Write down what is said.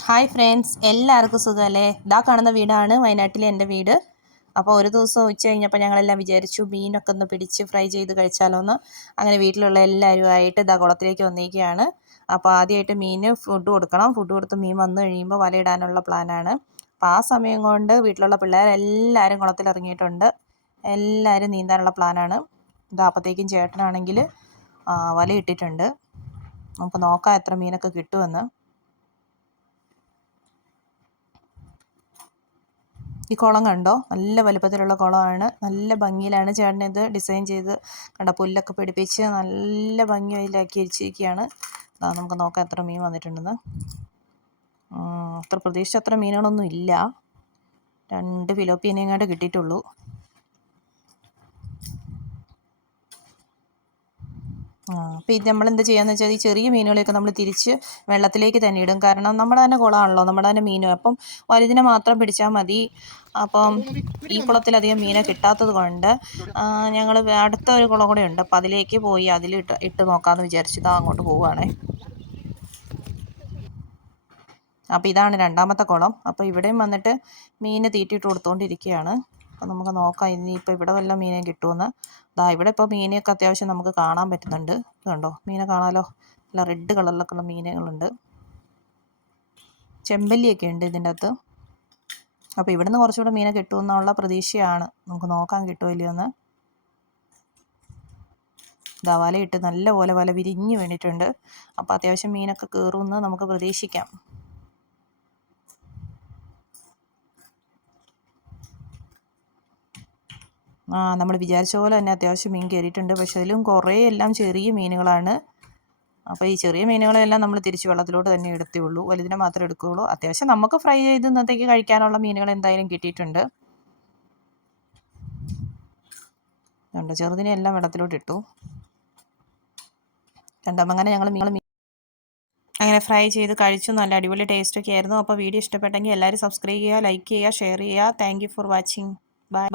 Hi friends, എല്ലാവർക്കും സുഖമല്ലേ? ഇതാ കാണുന്ന വീടാണ് വയനാട്ടിലെ എൻ്റെ വീട്. അപ്പോൾ ഒരു ദിവസം ഉച്ച കഴിഞ്ഞപ്പോൾ ഞങ്ങളെല്ലാം വിചാരിച്ചു മീനൊക്കെ ഒന്ന് പിടിച്ച് ഫ്രൈ ചെയ്ത് കഴിച്ചാലോ എന്ന്. അങ്ങനെ വീട്ടിലുള്ള എല്ലാവരുമായിട്ട് ഇതാ കുളത്തിലേക്ക് വന്നിരിക്കുകയാണ്. അപ്പോൾ ആദ്യമായിട്ട് മീന് ഫുഡ് കൊടുക്കണം. ഫുഡ് കൊടുത്ത് മീൻ വന്നു കഴിയുമ്പോൾ വലയിടാനുള്ള പ്ലാനാണ്. അപ്പോൾ ആ സമയം കൊണ്ട് വീട്ടിലുള്ള പിള്ളേരെല്ലാവരും കുളത്തിലിറങ്ങിയിട്ടുണ്ട്. എല്ലാവരും നീന്താനുള്ള പ്ലാനാണ്. ഇതാ അപ്പോഴത്തേക്കും ചേട്ടനാണെങ്കിൽ വലയിട്ടിട്ടുണ്ട്. നമുക്ക് നോക്കാം എത്ര മീനൊക്കെ കിട്ടുമെന്ന്. ഈ കുളം കണ്ടോ? നല്ല വലുപ്പത്തിലുള്ള കുളമാണ്. നല്ല ഭംഗിയിലാണ് ചേട്ടൻ ഇത് ഡിസൈൻ ചെയ്ത് കണ്ടോ, പുല്ലൊക്കെ പിടിപ്പിച്ച് നല്ല ഭംഗിയിലാക്കി വെച്ചിരിക്കുകയാണ്. നമുക്ക് നോക്കാം എത്ര മീൻ വന്നിട്ടുണ്ടെന്ന്. അത്ര പ്രതീക്ഷിച്ച അത്ര മീനുകളൊന്നും ഇല്ല. 2 ഫിലോപ്പിനെങ്ങാണ്ട് കിട്ടിയിട്ടുള്ളൂ. അപ്പോൾ ഇത് നമ്മൾ എന്ത് ചെയ്യാന്ന് വെച്ചാൽ ഈ ചെറിയ മീനുകളെയൊക്കെ നമ്മൾ തിരിച്ച് വെള്ളത്തിലേക്ക് തന്നെ ഇടും. കാരണം നമ്മുടെ തന്നെ കുളമാണല്ലോ, നമ്മുടെ തന്നെ മീനും. അപ്പം വലുതിനെ മാത്രം പിടിച്ചാൽ മതി. അപ്പം ഈ കുളത്തിലധികം മീനെ കിട്ടാത്തത് കൊണ്ട് ഞങ്ങൾ അടുത്ത ഒരു കുളം കൂടെ ഉണ്ട്. അപ്പം അതിലേക്ക് പോയി ഇട്ട് നോക്കാമെന്ന് വിചാരിച്ചിട്ട് അങ്ങോട്ട് പോവുകയാണേ. അപ്പോൾ ഇതാണ് 2ാമത്തെ കുളം. അപ്പോൾ ഇവിടെയും വന്നിട്ട് മീൻ തീറ്റിയിട്ട് കൊടുത്തുകൊണ്ടിരിക്കുകയാണ്. അപ്പോൾ നമുക്ക് നോക്കാം ഇനിയിപ്പോൾ ഇവിടെ വല്ല മീനെ കിട്ടുമെന്ന്. ഇവിടെ ഇപ്പോൾ മീനൊക്കെ അത്യാവശ്യം നമുക്ക് കാണാൻ പറ്റുന്നുണ്ട്. കണ്ടോ, മീനെ കാണാമല്ലോ. നല്ല റെഡ് കളറിലൊക്കെ ഉള്ള മീനുകളുണ്ട്. ചെമ്പല്ലിയൊക്കെ ഉണ്ട് ഇതിൻ്റെ അകത്ത്. അപ്പോൾ ഇവിടുന്ന് കുറച്ചുകൂടെ മീനെ കിട്ടുമെന്നുള്ള പ്രതീക്ഷയാണ്. നമുക്ക് നോക്കാൻ കിട്ടുമോ ഇല്ലയോ എന്ന്. വലയിട്ട് നല്ല പോലെ വല വിരിഞ്ഞ് വീണിട്ടുണ്ട്. അപ്പോൾ അത്യാവശ്യം മീനൊക്കെ കയറുമെന്ന് നമുക്ക് പ്രതീക്ഷിക്കാം. നമ്മൾ വിചാരിച്ച പോലെ തന്നെ അത്യാവശ്യം മീൻ കയറിയിട്ടുണ്ട്. പക്ഷെ അതിലും കുറേ എല്ലാം ചെറിയ മീനുകളാണ്. അപ്പോൾ ഈ ചെറിയ മീനുകളെല്ലാം നമ്മൾ തിരിച്ച് വെള്ളത്തിലോട്ട് തന്നെ എടുത്തുള്ളൂ. വലുതിനെ മാത്രമേ എടുക്കുകയുള്ളൂ. അത്യാവശ്യം നമുക്ക് ഫ്രൈ ചെയ്ത് ഇന്നത്തേക്ക് കഴിക്കാനുള്ള മീനുകൾ എന്തായാലും കിട്ടിയിട്ടുണ്ട്. ഉണ്ട്, ചെറുതിനെ എല്ലാം വെള്ളത്തിലോട്ട് ഇട്ടു. അങ്ങനെ ഞങ്ങൾ അങ്ങനെ ഫ്രൈ ചെയ്ത് കഴിച്ചു. നല്ല അടിപൊളി ടേസ്റ്റൊക്കെ ആയിരുന്നു. അപ്പോൾ വീഡിയോ ഇഷ്ടപ്പെട്ടെങ്കിൽ എല്ലാവരും സബ്സ്ക്രൈബ് ചെയ്യുക, ലൈക്ക് ചെയ്യുക, ഷെയർ ചെയ്യുക. Thank you for watching. By.